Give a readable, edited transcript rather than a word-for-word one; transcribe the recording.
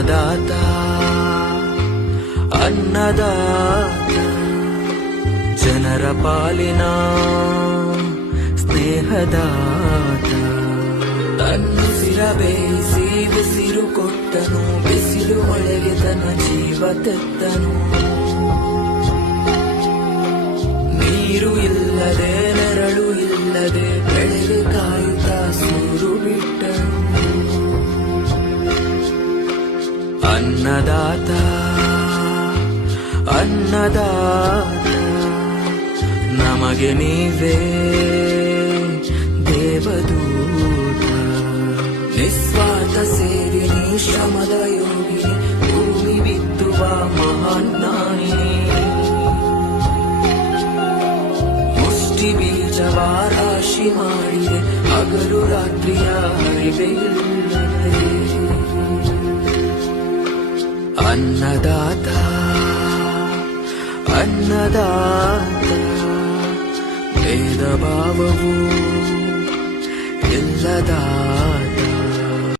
ಅನ್ನದಾತ ಅನ್ನದಾತ ಜನರ ಪಾಲಿನ ಸ್ನೇಹದಾತ ತನ್ನುಸಿರ ಬೇಯಿಸಿ ಬಿಸಿರು ಕೊಟ್ಟನು ಬಿಸಿಲು ಒಳಗೆ ತನ್ನ ಜೀವ ತೆತ್ತನು ನೀರು ಇಲ್ಲದೆ ನೆರಳು ಇಲ್ಲದೆ ಬೆಳೆಗೆ ಕಾಯುತ್ತಾ ಸೂರು ಬಿಟ್ಟನು ಅನ್ನದಾತ ಅನ್ನದಾತ ನಮಗೆ ನೀವೇ ದೇವದೂತ ನಿಸ್ವಾರ್ಥ ಸೇರಿ ಶ್ರಮದ ಯೋಗಿನಿ ಭೂಮಿ ಬಿತ್ತುವ ಮಹಾನ್ ಜ್ಞಾನಿನಿ ಮುಷ್ಟಿ ಬೀಜವ ರಾಶಿ ಮಾಡಿದೆ ಹಗಲು ರಾತ್ರಿಯ ಹರಿವೆ ಇಲ್ಲದೆ ಅನ್ನದಾತ ಅನ್ನದಾತ ಭೇದ ಭಾವವು ಇಲ್ಲದಾತ